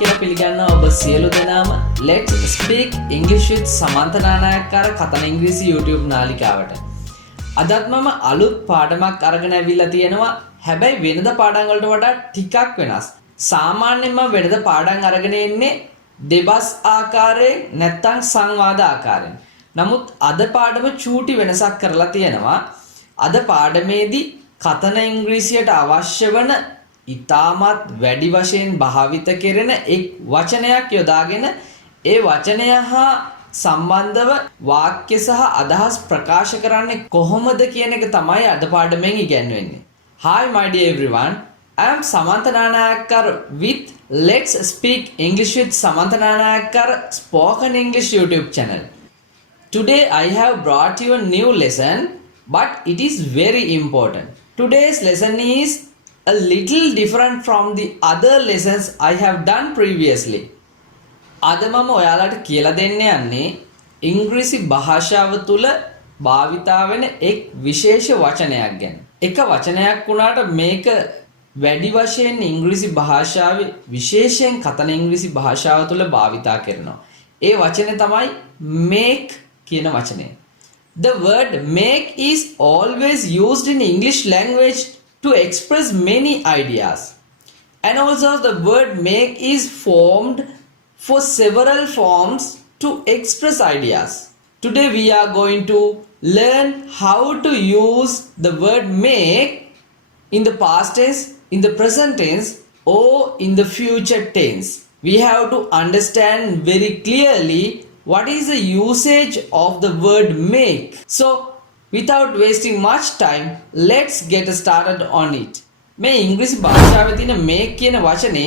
කියලා පිළිගන්නවා ඔබ සියලු දෙනාම Let's Speak English with Samantha Nanayakkara කතන ඉංග්‍රීසි YouTube නාලිකාවට. අදත් මම අලුත් පාඩමක් අරගෙන ඇවිල්ලා තියෙනවා. හැබැයි වෙනද පාඩම් වලට වඩා ටිකක් වෙනස්. සාමාන්‍යයෙන් මම වෙනද පාඩම් අරගෙන ඉන්නේ දෙබස් ආකාරයෙන් නැත්නම් සංවාද ආකාරයෙන්. නමුත් අද පාඩම චූටි වෙනසක් කරලා තියෙනවා. අද පාඩමේදී කතන ඉංග්‍රීසියට අවශ්‍ය වන ඉතාමත් වැඩි වශයෙන් භාවිත කෙරෙන එක් වචනයක් යොදාගෙන ඒ වචනය හා සම්බන්ධව වාක්‍ය සහ අදහස් ප්‍රකාශ කරන්නේ කොහොමද කියන එක තමයි අද පාඩමෙන් ඉගෙනවෙන්නේ. Hi my dear everyone, I am Samantha Nanayakkara with Let's Speak English with Samantha Nanayakkara Spoken English YouTube channel. Today I have brought you a new lesson, but it is very important. Today's lesson is a little different from the other lessons I have done previously. අද මම ඔයාලට කියලා දෙන්න යන්නේ ඉංග්‍රීසි භාෂාව තුල භාවිතා වෙන එක් විශේෂ වචනයක් ගැන. එක වචනයක් වුණාට මේක වැඩි වශයෙන් ඉංග්‍රීසි භාෂාවේ විශේෂයෙන් කතන ඉංග්‍රීසි භාෂාව තුල භාවිතා කරනවා. ඒ වචනේ තමයි make කියන වචනය. The word make is always used in English language to express many ideas. And also the word make is formed for several forms to express ideas. Today we are going to learn how to use the word make in the past tense, in the present tense or in the future tense. We have to understand very clearly what is the usage of the word make. So without wasting much time, let's get started on it. මේ ඉංග්‍රීසි භාෂාවේ තියෙන make කියන වචනේ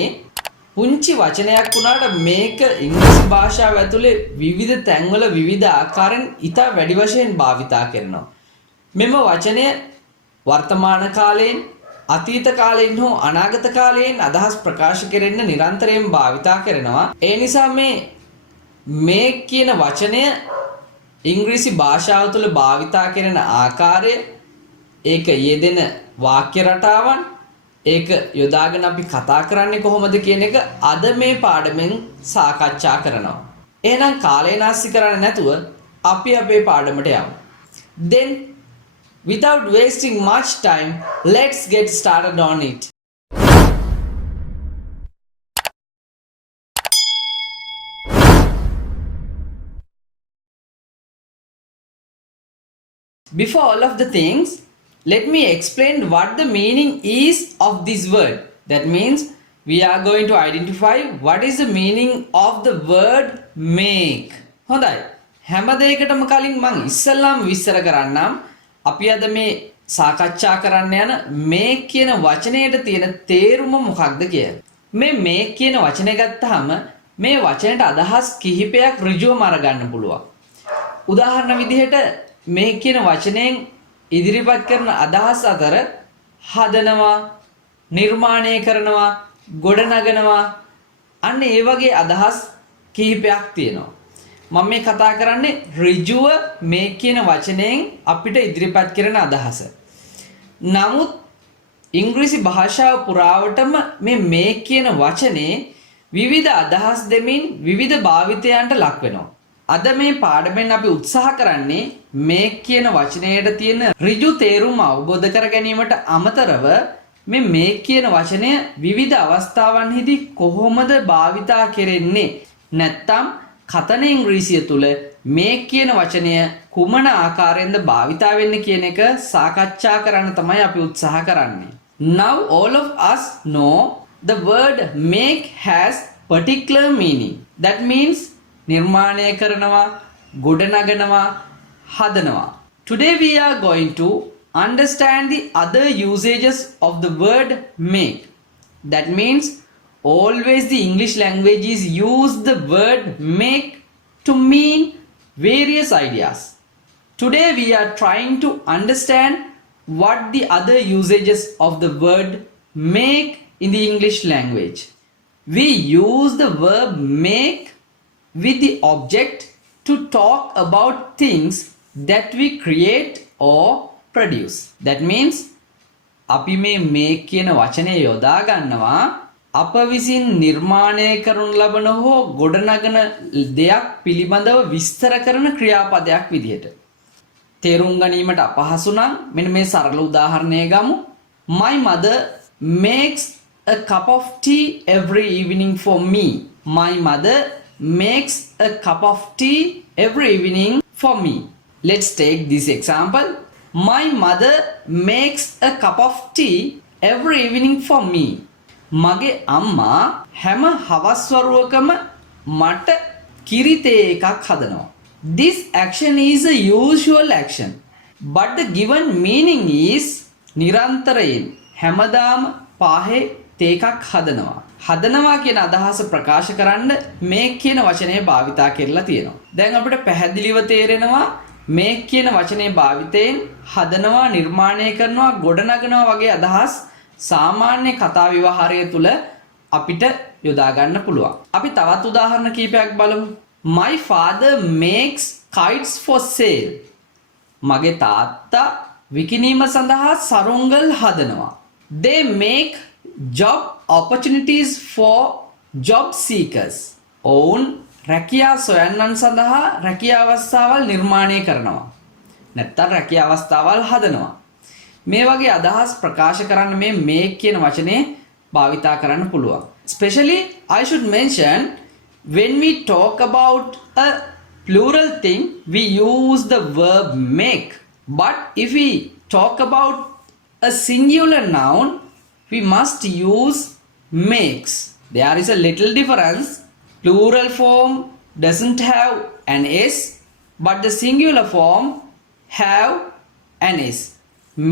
පුංචි වචනයක් වුණාට මේක ඉංග්‍රීසි භාෂාව ඇතුලේ විවිධ තැන්වල විවිධ ආකාරයෙන් ඉතා වැඩි වශයෙන් භාවිතා කරනවා. මෙම වචනය වර්තමාන කාලයෙන්, අතීත කාලයෙන් හෝ අනාගත කාලයෙන් අදහස් ප්‍රකාශ කෙරෙන්න නිරන්තරයෙන් භාවිතා කරනවා. ඒ නිසා මේ make කියන වචනය ඉංග්‍රීසි භාෂාව තුළ භාවිතා කරන ආකාරය, ඒක යෙදෙන වාක්‍ය රටාවන්, ඒක යොදාගෙන අපි කතා කරන්නේ කොහොමද කියන එක අද මේ පාඩමෙන් සාකච්ඡා කරනවා. එහෙනම් කාලය නාස්ති කරන්නේ නැතුව අපි අපේ පාඩමට යමු. Then without wasting much time, let's get started on it. Before all of the things, let me explain what the meaning is of this word. That means we are going to identify what is the meaning of the word make. හොඳයි. හැම දෙයකටම කලින් මම ඉස්සෙල්ලාම විස්තර කරන්නම් අපි අද මේ සාකච්ඡා කරන්න යන make කියන වචනයට තියෙන තේරුම මොකක්ද කියලා. මේ make කියන වචනේ ගත්තාම මේ වචනයට අදහස් කිහිපයක් ඍජුවම අරගන්න පුළුවන්. උදාහරණ විදිහට මේ කියන වචනයෙන් ඉදිරිපත් කරන අදහස් අතර හදනවා, නිර්මාණය කරනවා, ගොඩනගනවා, අන්න ඒ වගේ අදහස් කිහිපයක් තියෙනවා. මම මේ කතා කරන්නේ ඍජුව මේ කියන වචනයෙන් අපිට ඉදිරිපත් කරන අදහස. නමුත් ඉංග්‍රීසි භාෂාව පුරාවටම මේ කියන වචනේ විවිධ අදහස් දෙමින් විවිධ භාවිතයන්ට ලක් වෙනවා. අද මේ පාඩමෙන් අපි උත්සාහ කරන්නේ make කියන වචනයට තියෙන ඍජු තේරුම අවබෝධ කර ගැනීමට අමතරව මේ make කියන වචනය විවිධ අවස්ථාවන්හිදී කොහොමද භාවිතා කෙරෙන්නේ, නැත්නම් කතන ඉංග්‍රීසිය තුල make කියන වචනය කුමන ආකාරයෙන්ද භාවිතා වෙන්නේ කියන එක සාකච්ඡා කරන්න තමයි අපි උත්සාහ කරන්නේ. Now all of us know the word make has particular meaning. That means නිර්මාණය කරනවා, ගොඩනගනවා, හදනවා. Today we are going to understand the other usages of the word make. That means always the English language is use the word make to mean various ideas. Today we are trying to understand what the other usages of the word make in the English language. We use the verb make with the object to talk about things that we create or produce. That means අපි මේ make කියන වචනේ යොදා ගන්නවා අප විසින් නිර්මාණය කරනු ලබන හෝ ගොඩනගන දෙයක් පිළිබඳව විස්තර කරන ක්‍රියාපදයක් විදිහට. තේරුම් ගැනීමට අපහසු නම් මෙන්න මේ සරල උදාහරණය ගමු. My mother makes a cup of tea every evening for me. My mother makes a cup of tea every evening for me. Let's take this example. My mother makes a cup of tea every evening for me. මගේ අම්මා හැම හවස් වරුවකම මට කිරි තේ එකක් හදනවා. This action is a usual action, but the given meaning is නිරන්තරයෙන් හැමදාම පාහේ තේ එකක් හදනවා. හදනවා කියන අදහස ප්‍රකාශ කරන්න make කියන වචනේ භාවිතා කරලා තියෙනවා. දැන් අපිට පැහැදිලිව තේරෙනවා make කියන වචනේ භාවිතයෙන් හදනවා, නිර්මාණය කරනවා, ගොඩනගනවා වගේ අදහස් සාමාන්‍ය කතා විවහාරය තුල අපිට යොදා ගන්න පුළුවන්. අපි තවත් උදාහරණ කීපයක් බලමු. My father makes kites for sale. මගේ තාත්තා විකිණීම සඳහා සරුංගල් හදනවා. They make job opportunities for job seekers. ඔවුන් රැකියා සොයන්නන් සඳහා රැකියා අවස්ථාවල් නිර්මාණය කරනවා. නැත්නම් රැකියා අවස්ථාවල් හදනවා. මේ වගේ අදහස් ප්‍රකාශ කරන්න මේ make කියන වචනේ භාවිතා කරන්න පුළුවන්. Especially I should mention when we talk about a plural thing we use the verb make. But if we talk about a singular noun we must use makes. There is a little difference. Plural form doesn't have an s but the singular form have an s.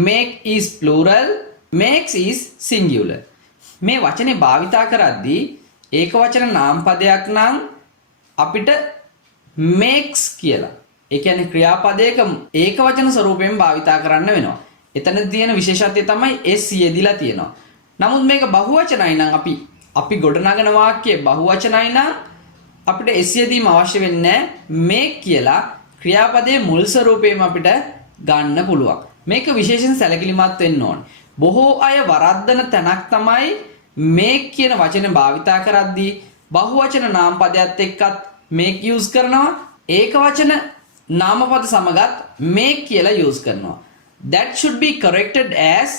Make is plural, makes is singular. මේ වචනේ භාවිතා කරද්දී ඒක වචන නාමපදයක් නම් අපිට makes කියලා. ඒ කියන්නේ ක්‍රියාපදයක ඒක වචන ස්වරූපයෙන් භාවිතා කරන්න වෙනවා. එතන තියෙන විශේෂත්වය තමයි s යෙදිලා තියෙනවා. නමුත් මේක බහුවචනයි නම් අපි ගොඩනගන වාක්‍යයේ බහුවචනයි නම් අපිට s යෙදීම අවශ්‍ය වෙන්නේ නැහැ. make කියලා ක්‍රියාපදයේ මුල් ස්වරූපයෙන් අපිට ගන්න පුළුවන්. මේක විශේෂයෙන් සැලකිලිමත් වෙන්න ඕනේ. බොහෝ අය වරද්දන තැනක් තමයි make කියන වචනේ භාවිතා කරද්දී බහුවචන නාමපදයක් එක්කත් make use කරනවා. ඒක වචන නාමපද සමගත් make කියලා use කරනවා. That should be corrected as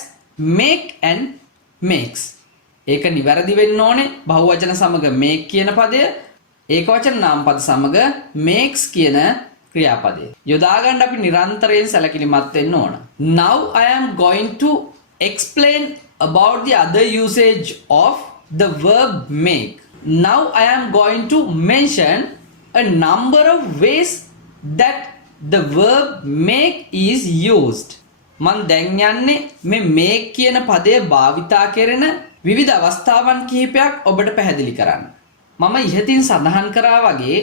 make and makes. ඒක නිවැරදි වෙන්න ඕනේ. බහුවචන සමග make කියන පදය ඒක වචන නාමපද සමග makes කියන ක්‍රියාපදය. යොදා ගන්න අපි නිරන්තරයෙන් සැලකිලිමත් වෙන්න ඕන. Now I am going to explain about the other usage of the verb make. Now I am going to mention a number of ways that the verb make is used. මන් දැන් යන්නේ මේ make කියන පදය භාවිතා කරන විවිධ අවස්ථාවන් කිහිපයක් ඔබට පැහැදිලි කරන්න. මම ඉහතින් සඳහන් කරා වගේ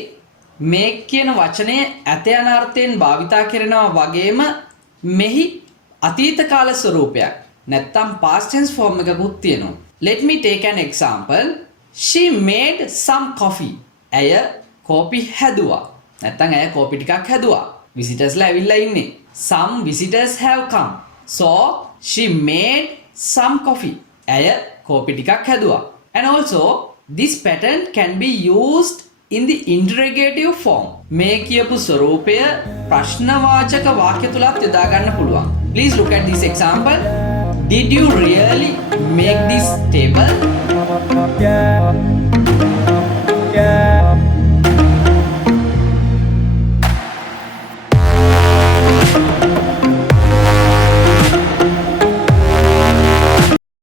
make කියන වචනය ඇත යන අර්ථයෙන් භාවිතා කරනවා වගේම මෙහි අතීත කාල ස්වරූපයක් නැත්තම් past tense form එකකුත් තියෙනවා. Let me take an example. She made some coffee. ඇය කෝපි හැදුවා. නැත්තම් ඇය කෝපි ටිකක් හැදුවා. Visitorsලා ඇවිල්ලා ඉන්නේ. Some visitors have come. So she made some coffee. ඇය කෝපි ටිකක් හැදුවා. And also this pattern can be used in the interrogative form. මේ කියපු ස්වරූපය ප්‍රශ්නවාචක වාක්‍ය තුලත් යොදා ගන්න පුළුවන්. Please look at this example. Did you really make this table?